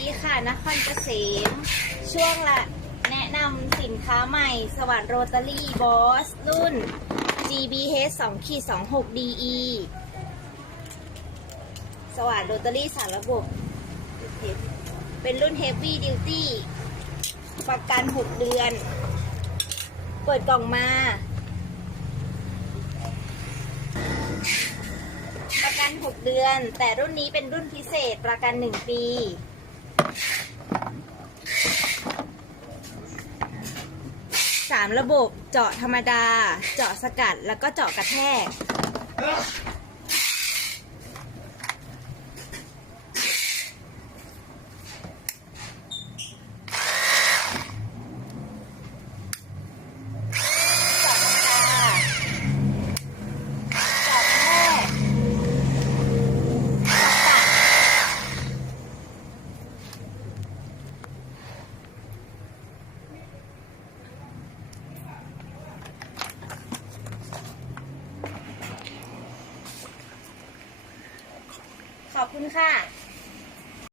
ดีค่ะนครเกษม ช่วงละแนะนำสินค้าใหม่ สวัสดโรตารี่บอส รุ่น GBH 2ขีด26 DE สวัสดโรตารี่สารระบบ เป็นรุ่น Heavy Duty ประกัน 6 เดือน เปิดกล่องมา ประกัน 6 เดือน แต่รุ่นนี้เป็นรุ่นพิเศษประกัน 1 ปี สามระบบเจาะธรรมดา เจาะสกัดแล้วก็เจาะกระแทก ขอบคุณค่ะ